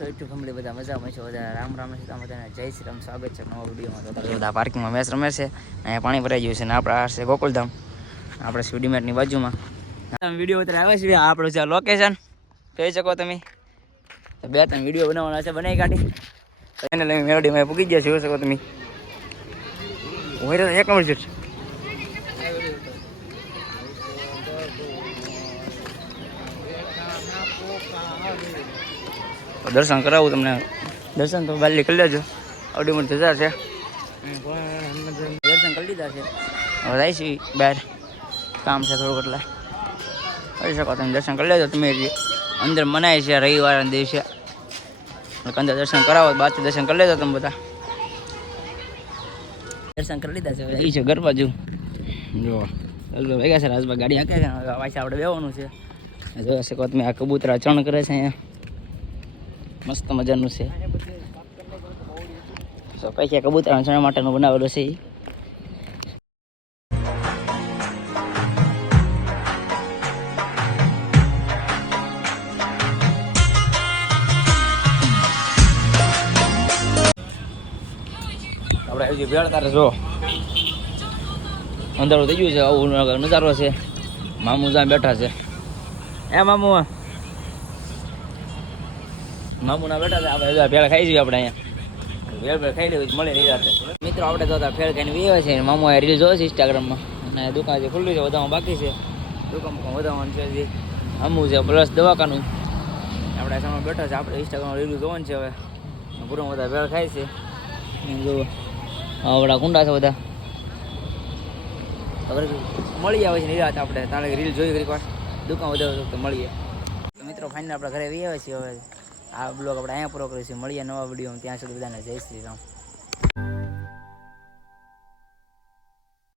છો YouTube family બધા મજામાં છે રામ રામ તમે બધાને જય છે નવા બધા પાર્કિંગમાં મેચ રમે છે, અહીંયા પાણી ભરાઈ ગયું છે ને આપણા છે ગોકુલધામ, આપણે સ્વીડીમેટની બાજુમાં. વીડિયો અત્યારે આવે છે આપણું છે લોકેશન જોઈ શકો તમે. બે ત્રણ વીડિયો બનાવવાના છે, બનાવી કાઢી. એને લઈને મેલોડીમાં પૂગી ગયા જોઈ શકો તમે. હોય એક મિનિટ છે દર્શન કરાવું તમને. દર્શન તો બાલી કરી લેજો. અવડી મોટી થતા છે. દર્શન કરી લીધા છે. હવે જઈશું બહાર. કામ છે થોડુંક એટલે. કરી શકો તમે દર્શન કરી લેજો તમે અંદર મનાય છે રવિવારના દિવસે. અંદર દર્શન કરાવો બાકી દર્શન કરી લેજો તમે બધા. દર્શન કરી લીધા છે હવે. આવી છે ઘર બાજુ. જો. ચાલો ભેગા છે રાજભાઈ ગાડી હાકે છે પાછા આપણે બેવાનું છે. જોઈ શકો તમે આ કબૂતરા ચણ કરે છે અહીંયા. મસ્ત મજાનું છે. પૈસા કબૂતર ચણા માટેનું બનાવેલું છે. આપણે હજી ભેળ તારે જો અંધારું થઈ ગયું છે, આવું નજારો છે. મામુ જ્યાં બેઠા છે. એ મામુ? મામુ ના બેઠા છે. આપણે ભેળ ખાઈ જઈએ આપણે અહીંયા. ભેળ ભેળ ખાઈ લેવું મળે નહીં મિત્રો, આપણે તો ભેળ ખાઈને વીએ છે મામુ રીલ જોયો છે ઇન્સ્ટાગ્રામમાં અને દુકાન જે ખુલ્લું છે વધારવાનું બાકી છે. દુકાન વધારવાનું છે જે અમું છે, પ્લસ દવાખાનું. આપણે સામે બેઠા છે. આપણે ઇન્સ્ટાગ્રામ રીલ જોવાનું છે હવે. પૂરો બધા ભેળ ખાય છે. જુઓ. આવડા કુંડા છે બધા. મળી આવે છે નિરાત આપણે. તારે રીલ જોઈ, ઘડીક વાર. દુકાન વધારે તો મળીએ. મિત્રો ફાઇનલ આપણે ઘરે આવી આવે છીએ હવે. આ બ્લોગ આપણે અહીંયા પૂરો મળીએ નવા વીડિયો ત્યાં સુધી બધાને જય શ્રી રામ.